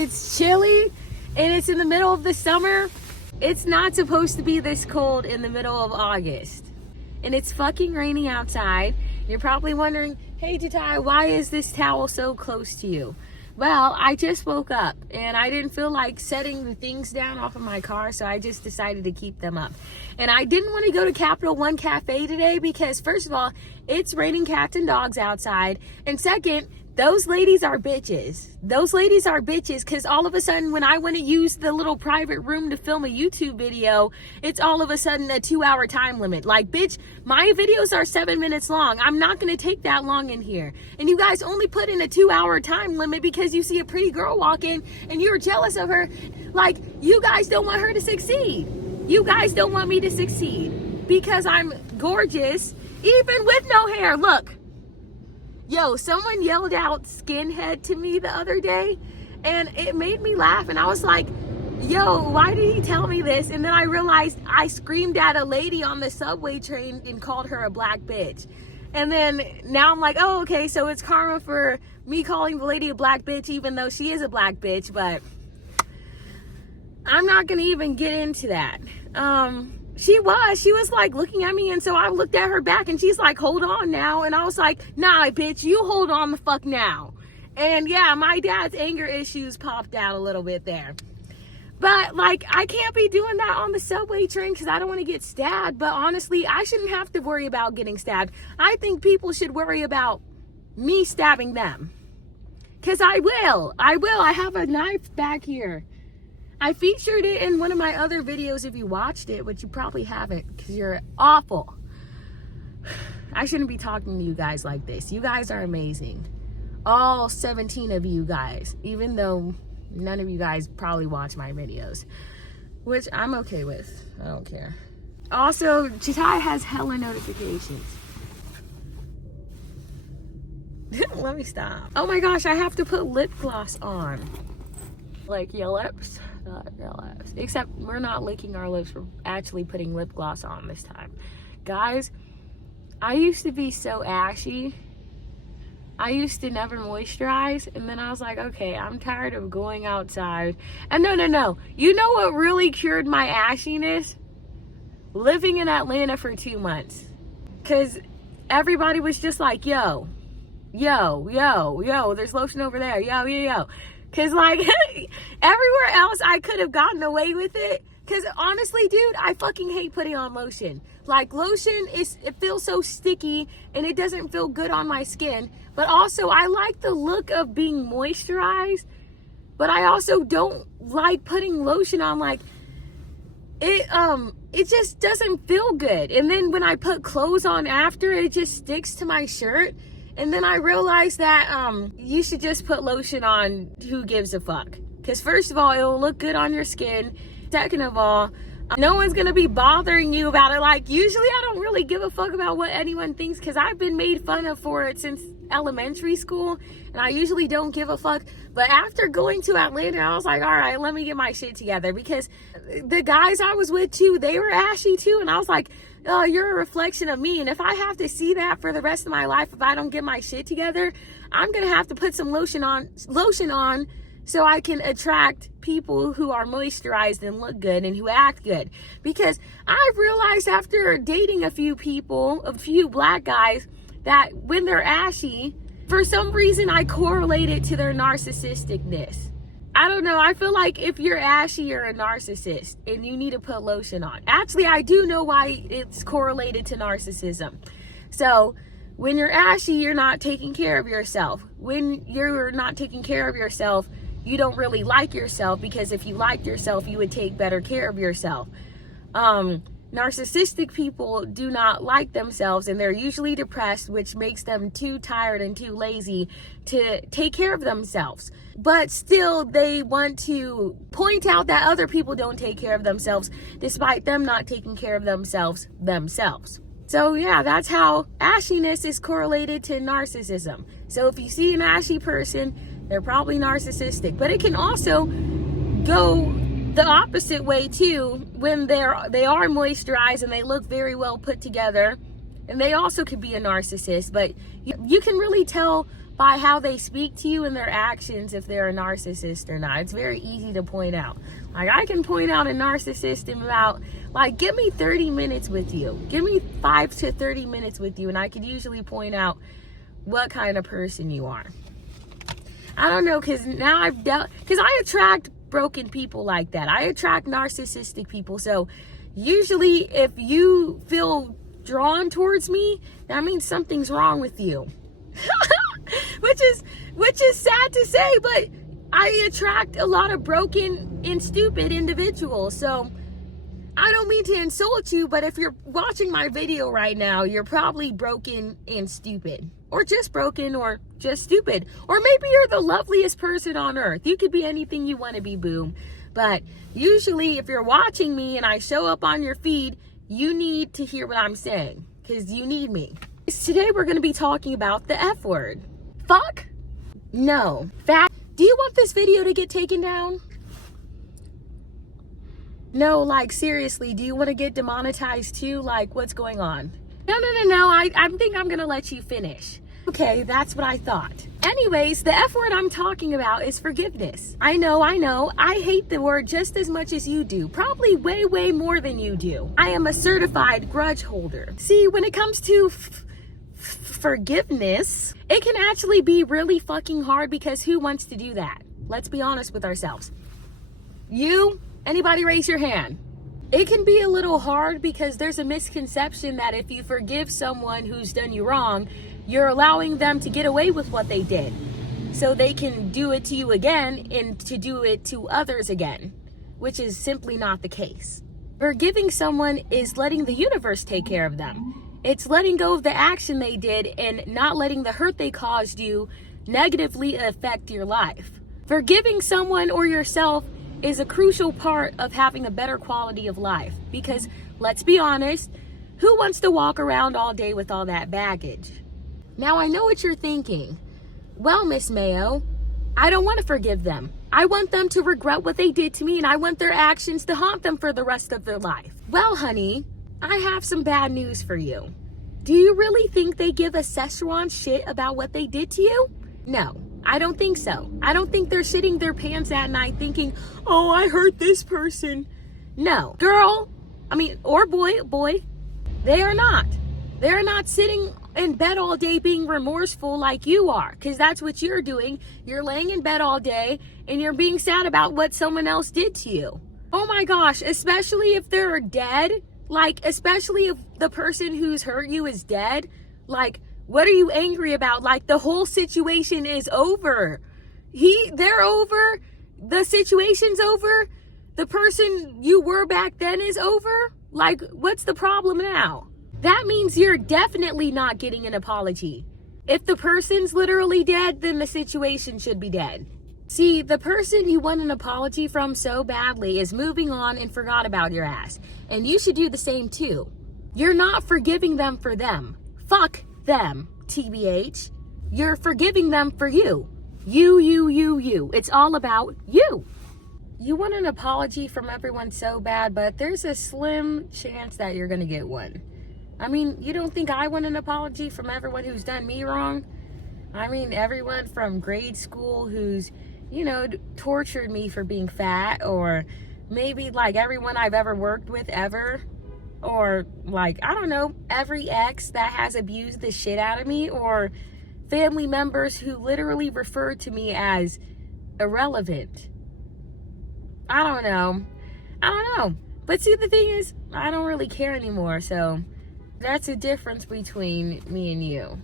It's chilly and it's in the middle of the summer. It's not supposed to be this cold in the middle of August. And it's fucking raining outside. You're probably wondering, hey Jatai, why is this towel so close to you? Well, I just woke up and I didn't feel like setting the things down off of my car, so I just decided to keep them up. And I didn't want to go to Capital One Cafe today because, first of all, it's raining cats and dogs outside. And second, those ladies are bitches. Those ladies are bitches because all of a sudden when I want to use the little private room to film a YouTube video, it's all of a sudden a 2-hour time limit. Like, bitch, my videos are 7 minutes long. I'm not going to take that long in here. And you guys only put in a 2-hour time limit because you see a pretty girl walk in and you're jealous of her. Like, you guys don't want her to succeed. You guys don't want me to succeed because I'm gorgeous, even with no hair. Look. Yo, someone yelled out skinhead to me the other day and it made me laugh, and I was like, yo, why did he tell me this? And then I realized I screamed at a lady on the subway train and called her a black bitch. And then now I'm like, oh, okay, so it's karma for me calling the lady a black bitch even though she is a black bitch, but I'm not gonna even get into that. She was like looking at me, and so I looked at her back and she's like, hold on now. And I was like, nah, bitch, you hold on the fuck now. And yeah, my dad's anger issues popped out a little bit there. But like, I can't be doing that on the subway train because I don't want to get stabbed. But honestly, I shouldn't have to worry about getting stabbed. I think people should worry about me stabbing them. Because I will. I have a knife back here. I featured it in one of my other videos if you watched it, but you probably haven't because you're awful. I shouldn't be talking to you guys like this. You guys are amazing. All 17 of you guys, even though none of you guys probably watch my videos, which I'm okay with. I don't care. Also, Jatai has hella notifications. Let me stop. Oh my gosh, I have to put lip gloss on. Like your lips. Except we're not licking our lips, we're actually putting lip gloss on this time. Guys, I used to be so ashy. I used to never moisturize, and then I was like, okay, I'm tired of going outside. And no. You know what really cured my ashiness? Living in Atlanta for 2 months. Because everybody was just like, yo, there's lotion over there, yo. Because, like, everywhere else I could have gotten away with it. Because, honestly, dude, I fucking hate putting on lotion. Like, lotion, it feels so sticky, and it doesn't feel good on my skin. But also, I like the look of being moisturized. But I also don't like putting lotion on. Like, it just doesn't feel good. And then when I put clothes on after, it just sticks to my shirt. And then I realized that you should just put lotion on. Who gives a fuck? Because first of all, it will look good on your skin. Second of all, no one's going to be bothering you about it. Like, usually I don't really give a fuck about what anyone thinks because I've been made fun of for it since elementary school. And I usually don't give a fuck. But after going to Atlanta, I was like, all right, let me get my shit together. Because the guys I was with too, they were ashy too. And I was like, oh, you're a reflection of me. And if I have to see that for the rest of my life, if I don't get my shit together, I'm going to have to put some lotion on so I can attract people who are moisturized and look good and who act good. Because I've realized after dating a few black guys, that when they're ashy, for some reason I correlate it to their narcissisticness. I don't know. I feel like if you're ashy, you're a narcissist and you need to put lotion on. Actually, I do know why it's correlated to narcissism. So when you're ashy, you're not taking care of yourself. When you're not taking care of yourself, you don't really like yourself, because if you liked yourself, you would take better care of yourself. Narcissistic people do not like themselves, and they're usually depressed, which makes them too tired and too lazy to take care of themselves. But still, they want to point out that other people don't take care of themselves, despite them not taking care of themselves. So yeah, that's how ashiness is correlated to narcissism. So if you see an ashy person, they're probably narcissistic. But it can also go the opposite way too, when they are moisturized and they look very well put together, and they also could be a narcissist. But you can really tell by how they speak to you and their actions if they're a narcissist or not. It's very easy to point out. Like, I can point out a narcissist in about, like, give me 30 minutes with you. Give me 5 to 30 minutes with you, and I could usually point out what kind of person you are. I don't know, because now because I attract broken people like that. I attract narcissistic people. So usually if you feel drawn towards me, that means something's wrong with you. which is sad to say, but I attract a lot of broken and stupid individuals. So I don't mean to insult you, but if you're watching my video right now, you're probably broken and stupid, or just broken, or just stupid, or maybe you're the loveliest person on earth. You could be anything you want to be, boom. But usually if you're watching me and I show up on your feed, you need to hear what I'm saying, because you need me. Today we're going to be talking about the F word. Fuck? No. Fat? Do you want this video to get taken down? No, like, seriously, do you want to get demonetized too? Like, what's going on? No. I think I'm going to let you finish. Okay, that's what I thought. Anyways, the F word I'm talking about is forgiveness. I know. I hate the word just as much as you do. Probably way more than you do. I am a certified grudge holder. See, when it comes to forgiveness, it can actually be really fucking hard, because who wants to do that? Let's be honest with ourselves. You? Anybody raise your hand? It can be a little hard because there's a misconception that if you forgive someone who's done you wrong, you're allowing them to get away with what they did, so they can do it to you again and to do it to others again, which is simply not the case. Forgiving someone is letting the universe take care of them. It's letting go of the action they did and not letting the hurt they caused you negatively affect your life. Forgiving someone or yourself is a crucial part of having a better quality of life, because let's be honest, who wants to walk around all day with all that baggage? Now, I know what you're thinking. Well, Miss Mayo, I don't want to forgive them. I want them to regret what they did to me, and I want their actions to haunt them for the rest of their life. Well, honey, I have some bad news for you. Do you really think they give a Szechuan shit about what they did to you? No, I don't think so. I don't think they're shitting their pants at night thinking, oh, I hurt this person. No, girl, or boy, they are not. They're not sitting in bed all day being remorseful like you are, because that's what you're doing. You're laying in bed all day and you're being sad about what someone else did to you. Oh my gosh, especially if they're dead. Like, especially if the person who's hurt you is dead. Like, what are you angry about? Like, the whole situation is over. They're over. The situation's over. The person you were back then is over. Like, what's the problem now? That means you're definitely not getting an apology. If the person's literally dead, then the situation should be dead. See, the person you want an apology from so badly is moving on and forgot about your ass. And you should do the same too. You're not forgiving them for them. Fuck them, TBH. You're forgiving them for you. You. It's all about you. You want an apology from everyone so bad, but there's a slim chance that you're gonna get one. You don't think I want an apology from everyone who's done me wrong? Everyone from grade school who's, tortured me for being fat, or maybe like everyone I've ever worked with ever, or like, I don't know, every ex that has abused the shit out of me, or family members who literally referred to me as irrelevant. I don't know. But see, the thing is, I don't really care anymore, so that's a difference between me and you.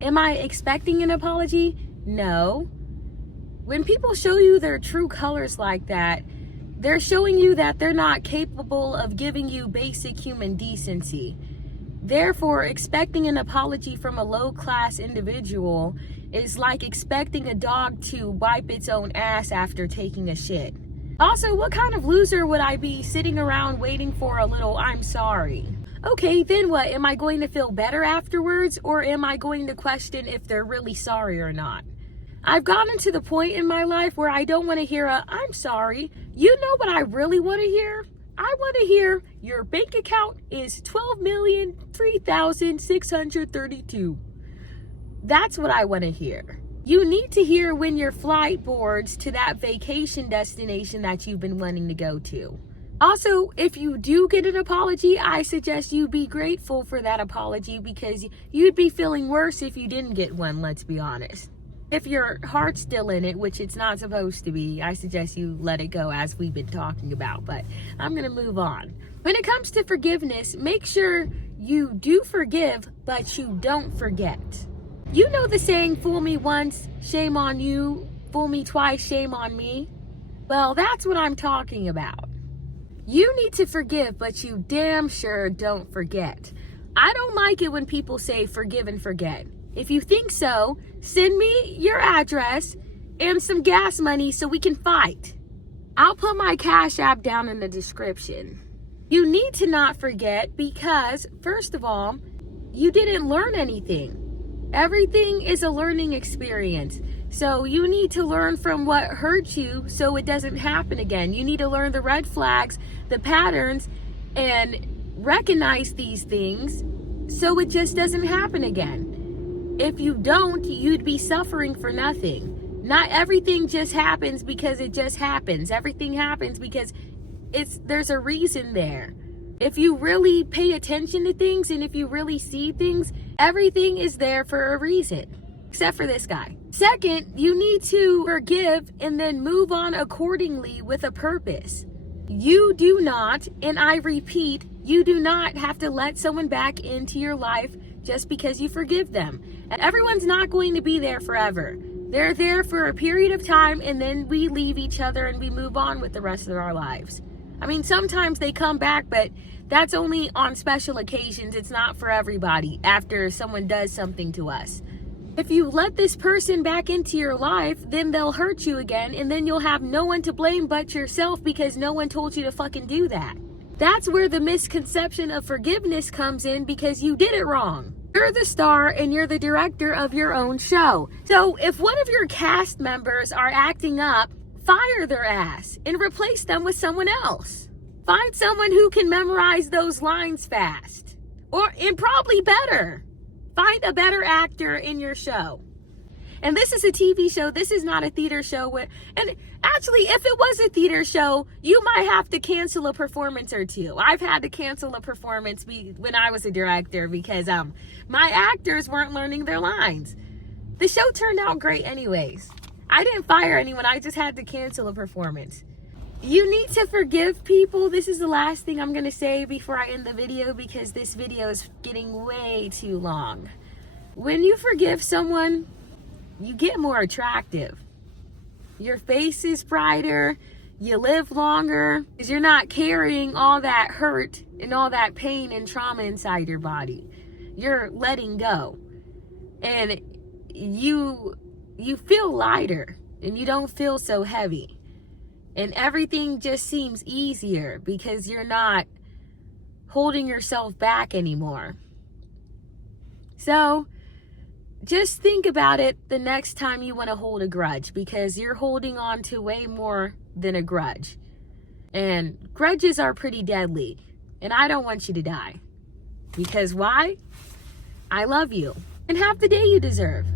Am I expecting an apology? No. When people show you their true colors like that, they're showing you that they're not capable of giving you basic human decency. Therefore, expecting an apology from a low-class individual is like expecting a dog to wipe its own ass after taking a shit. Also, what kind of loser would I be sitting around waiting for a little "I'm sorry"? Okay, then what? Am I going to feel better afterwards, or am I going to question if they're really sorry or not? I've gotten to the point in my life where I don't want to hear a "I'm sorry." You know what I really want to hear? I want to hear your bank account is $12,003,632. That's what I want to hear. You need to hear when your flight boards to that vacation destination that you've been wanting to go to. Also, if you do get an apology, I suggest you be grateful for that apology, because you'd be feeling worse if you didn't get one, let's be honest. If your heart's still in it, which it's not supposed to be, I suggest you let it go, as we've been talking about. But I'm going to move on. When it comes to forgiveness, make sure you do forgive, but you don't forget. You know the saying, fool me once, shame on you. Fool me twice, shame on me. Well, that's what I'm talking about. You need to forgive, but you damn sure don't forget. I don't like it when people say forgive and forget. If you think so, send me your address and some gas money so we can fight. I'll put my Cash App down in the description. You need to not forget because, first of all, you didn't learn anything. Everything is a learning experience. So you need to learn from what hurt you so it doesn't happen again. You need to learn the red flags, the patterns, and recognize these things so it just doesn't happen again. If you don't, you'd be suffering for nothing. Not everything just happens because it just happens. Everything happens because there's a reason there. If you really pay attention to things and if you really see things, everything is there for a reason. Except for this guy. Second, you need to forgive and then move on accordingly with a purpose. You do not, and I repeat, you do not have to let someone back into your life just because you forgive them. And everyone's not going to be there forever. They're there for a period of time and then we leave each other and we move on with the rest of our lives. I mean, sometimes they come back, but that's only on special occasions. It's not for everybody after someone does something to us. If you let this person back into your life, then they'll hurt you again, and then you'll have no one to blame but yourself because no one told you to fucking do that. That's where the misconception of forgiveness comes in, because you did it wrong. You're the star and you're the director of your own show. So if one of your cast members are acting up, fire their ass and replace them with someone else. Find someone who can memorize those lines fast, and probably better. Find a better actor in your show. And this is a TV show. This is not a theater show. And actually, if it was a theater show, you might have to cancel a performance or two. I've had to cancel a performance when I was a director because my actors weren't learning their lines. The show turned out great anyways. I didn't fire anyone. I just had to cancel a performance. You need to forgive people. This is the last thing I'm going to say before I end the video because this video is getting way too long. When you forgive someone, you get more attractive. Your face is brighter. You live longer because you're not carrying all that hurt and all that pain and trauma inside your body. You're letting go. And you feel lighter and you don't feel so heavy. And everything just seems easier because you're not holding yourself back anymore. So just think about it the next time you want to hold a grudge, because you're holding on to way more than a grudge. And grudges are pretty deadly. And I don't want you to die. Because why? I love you. And have the day you deserve.